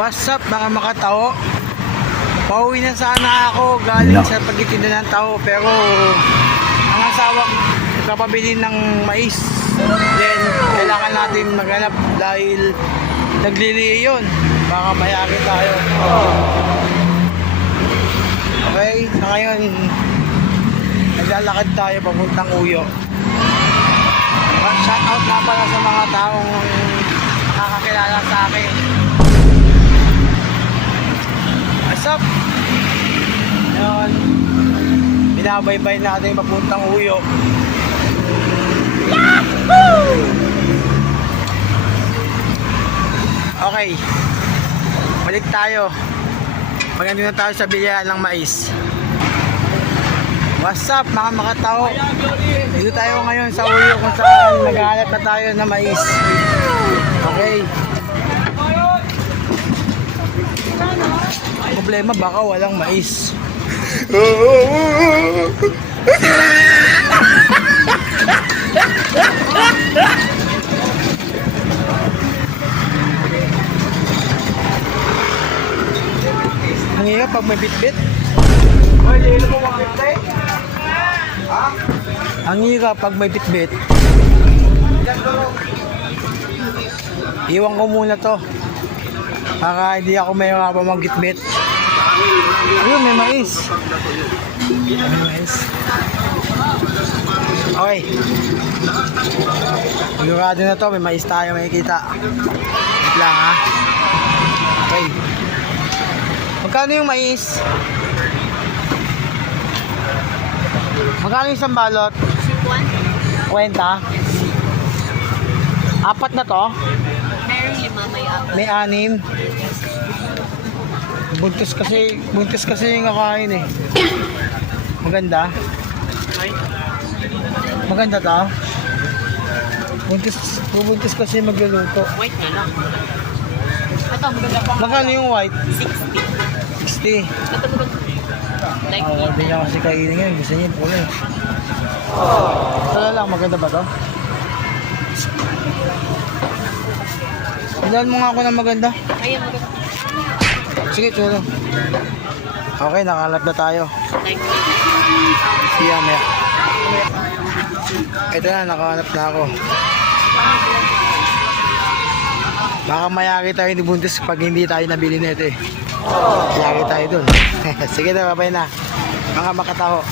What's up mga makatao? Pauwi na sana ako galing sa pagtitinda ng tao, pero ang asawa ko kapabili ng mais. Then kailangan natin maghanap dahil naglilihi yun. Baka mayari tayo. Okay, sa ngayon naglalakad tayo papuntang Uyo. Shout out na pala sa mga taong nakakakilala sa akin. What's up? Ngayon, binabaybay natin papuntang Uyo. Yahoo! Okay, balik tayo. Maganda na tayo sa bilihan ng mais. What's up mga makatao? Dito tayo ngayon sa Uyo kung saan naghahanap na tayo ng mais. Okay. Problema baka walang mais. Ang hirap pag may bitbit. Ang hirap pag may bitbit. Iwan ko muna to para hindi ako may mga pamagitbit. Ayun, may mais. May mais. Okay. Sigurado na to, may mais tayo makikita. Wait lang ha. Okay. Magkano yung mais? Magkano yung isang balot? 50? Apat na to? Meron 5, may 4. May 6. Buntis kasi yung kakain eh. Maganda. Maganda to. Buntis kasi magluluto. White na lang. Ito, maganda pa. Magkano yung white? 60. 60. Ito maganda. Like Hindi niya kasi kainin ngayon. Gusto niya yung pula eh. Ito na lang. Maganda ba to? Ilan mo nga ako na maganda? Ayan, maganda. Sige, tulo. Okay, nakahanap na tayo. Like Siya, maya. Ito na, nakahanap na ako. Baka mayari tayo ni Buntis pag hindi tayo nabili nito eh. Mayari tayo dun. Sige na, babay na. Mga makatao.